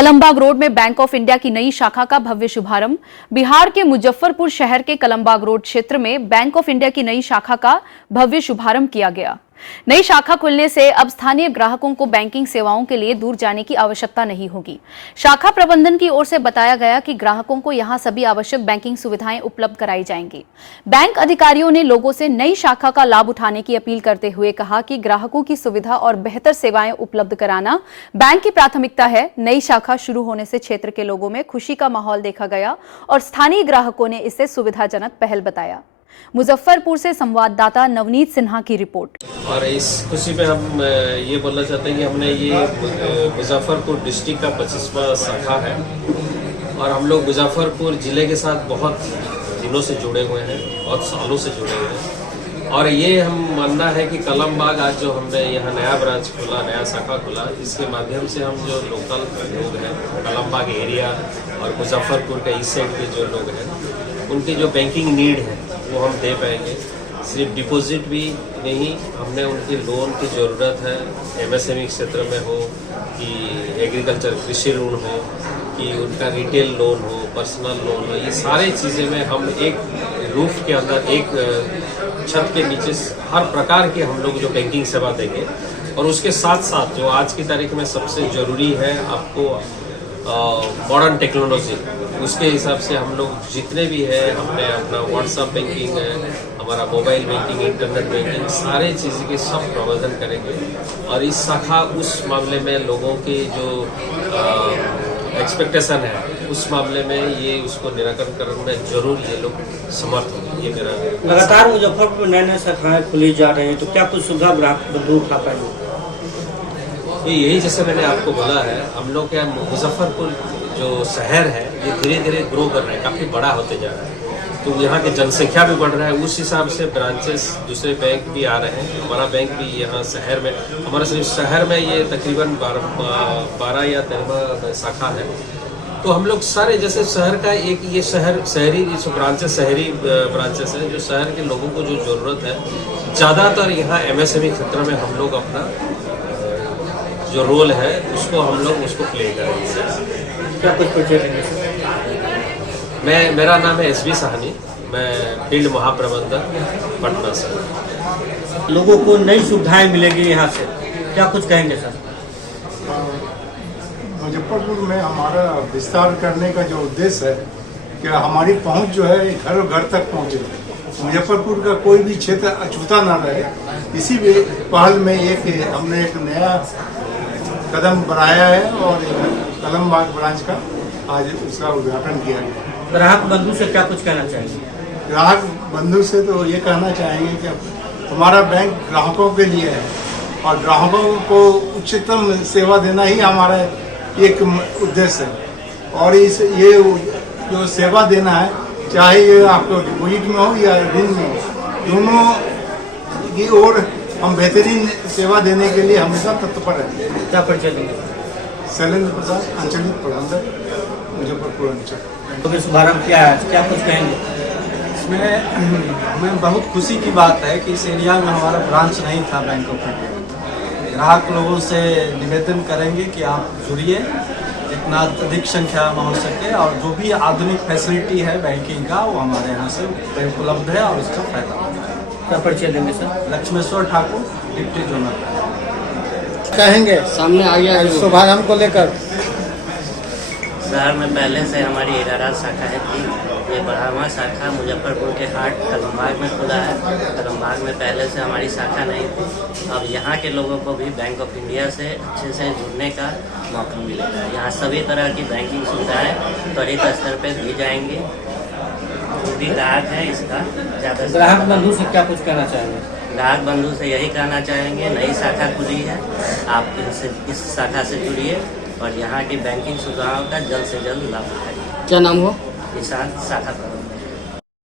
Kalambagh road में bank of India की नई शाखा का भव्य शुभारंभ। बिहार के मुजफ्फरपुर शहर के कलमबाग रोड क्षेत्र में बैंक ऑफ इंडिया की नई शाखा का भव्य शुभारंभ किया गया। नई शाखा खुलने से अब स्थानीय ग्राहकों को बैंकिंग सेवाओं के लिए दूर जाने की आवश्यकता नहीं होगी। शाखा प्रबंधन की ओर से बताया गया कि ग्राहकों को यहां सभी आवश्यक बैंकिंग सुविधाएं उपलब्ध कराई जाएंगी। बैंक अधिकारियों ने लोगों से नई शाखा का लाभ उठाने की अपील करते हुए कहा कि ग्राहकों की सुविधा और बेहतर सेवाएं उपलब्ध कराना बैंक की प्राथमिकता है। नई शाखा शुरू होने से क्षेत्र के लोगों में खुशी का माहौल देखा गया और स्थानीय ग्राहकों ने इसे सुविधाजनक पहल बताया। मुजफ्फरपुर से संवाददाता नवनीत सिन्हा की रिपोर्ट। और इस खुशी में हम ये बोलना चाहते हैं कि हमने ये मुजफ्फरपुर डिस्ट्रिक्ट का 25वां शाखा है और हम लोग मुजफ्फरपुर जिले के साथ बहुत दिनों से जुड़े हुए हैं, बहुत सालों से जुड़े हुए हैं। और ये हम मानना है कि कलमबाग आज जो हमने यहाँ नया ब्रांच खोला, नया शाखा खोला, इसके माध्यम से हम जो लोकल लोग हैं कलमबाग एरिया और मुजफ्फरपुर के इस साइड के जो लोग हैं उनकी जो बैंकिंग नीड है वो हम दे पाएंगे। सिर्फ डिपॉजिट भी नहीं, हमने उनकी लोन की ज़रूरत है, एमएसएमई क्षेत्र में हो कि एग्रीकल्चर कृषि ऋण हो कि उनका रिटेल लोन हो, पर्सनल लोन हो, ये सारी चीज़ें में हम एक रूफ के अंदर, एक छत के नीचे हर प्रकार की हम लोग जो बैंकिंग सेवा देंगे। और उसके साथ साथ जो आज की तारीख में सबसे ज़रूरी है आपको मॉडर्न टेक्नोलॉजी, उसके हिसाब से हम लोग जितने भी है हमने अपना व्हाट्सएप बैंकिंग है, हमारा मोबाइल बैंकिंग, इंटरनेट बैंकिंग, सारे चीज़ के सब प्रबंधन करेंगे। और इस शाखा उस मामले में लोगों की जो एक्सपेक्टेशन है उस मामले में ये उसको निराकरण करने में जरूर ये लोग समर्थ होंगे। ये मेरा लगातार मुजफ्फरपुर नए नए शाखाएं खुली जा रही हैं, तो क्या कुछ सुविधा ग्राहक दूर उठा पाएंगे? यही जैसे मैंने आपको बोला है, हम लोग क्या मुजफ्फरपुर जो शहर है ये धीरे धीरे ग्रो कर रहा है, काफ़ी बड़ा होते जा रहा है। तो यहाँ की जनसंख्या भी बढ़ रहा है, उस हिसाब से ब्रांचेस दूसरे बैंक भी आ रहे हैं। हमारा बैंक भी यहाँ शहर में, हमारा सिर्फ शहर में ये तकरीबन 12 या 13 शाखा है। तो हम लोग सारे जैसे शहर का एक ये शहरी जो ब्रांचेस, शहरी ब्रांचेस हैं, जो शहर के लोगों को जो ज़रूरत है, ज़्यादातर यहाँ एमएसएमई क्षेत्र में हम लोग अपना जो रोल है उसको हम लोग उसको प्ले करेंगे। क्या कुछ परिचय देंगे? मेरा नाम है एसबी साहनी, मैं फील्ड महाप्रबंधक पटना से। लोगों को नई सुविधाएं मिलेगी यहाँ से, क्या कुछ कहेंगे सर? मुजफ्फरपुर में हमारा विस्तार करने का जो उद्देश्य है कि हमारी पहुंच जो है घर घर तक पहुंचे, मुजफ्फरपुर का कोई भी क्षेत्र अछूता ना रहे। इसी पहल में हमने एक नया कदम बढ़ाया है और कलमबाग ब्रांच का आज उसका उद्घाटन किया गया। ग्राहक बंधु से क्या कुछ कहना चाहेंगे? ग्राहक बंधु से तो ये कहना चाहेंगे कि हमारा बैंक ग्राहकों के लिए है और ग्राहकों को उच्चतम सेवा देना ही हमारा एक उद्देश्य है। और ये जो सेवा देना है, चाहे ये आपको डिपॉजिट में हो या ऋण में हो, दोनों की ओर हम बेहतरीन सेवा देने के लिए हमेशा तत्पर हैं। क्या परिचय देंगे? शैलेंद्र प्रसाद, अंचलिक प्रबंधक, मुजफ्फरपुर अंचल। तो शुभारंभ किया है, क्या कुछ कहेंगे? इसमें हमें बहुत खुशी की बात है कि इस एरिया में हमारा ब्रांच नहीं था बैंक ऑफ इंडिया। ग्राहक लोगों से निवेदन करेंगे कि आप जुड़िए, जितना अधिक संख्या में हो सके, और जो भी आधुनिक फैसिलिटी है बैंकिंग का वो हमारे यहाँ से उपलब्ध है और इसका फायदा। क्या परिचय देंगे sir? Lakshmeshwar Thakur, deputy zonal. कहेंगे सामने आ गया शुभारंभ को लेकर। शहर में पहले से हमारी 11 शाखाएँ थी। ये 12वां शाखा मुजफ्फरपुर के हाट कलमबाग में खुला है। कलमबाग में पहले से हमारी शाखा नहीं थी। अब यहाँ के लोगों को भी बैंक ऑफ इंडिया से अच्छे से जुड़ने का मौका मिलेगा। यहाँ सभी तरह की बैंकिंग सुविधाएँ त्वरित स्तर पर दी जाएंगी। जो भी ग्राहक है इसका ज़्यादा। ग्राहक बंधु से क्या कुछ कहना चाहेंगे? ग्राहक बंधु से यही कहना चाहेंगे, नई शाखा खुली है, आप इस शाखा से जुड़िए और यहाँ की बैंकिंग सुविधाओं का जल्द से जल्द लाभ उठाइए। क्या नाम हो? निशांत, शाखा प्रबंधक।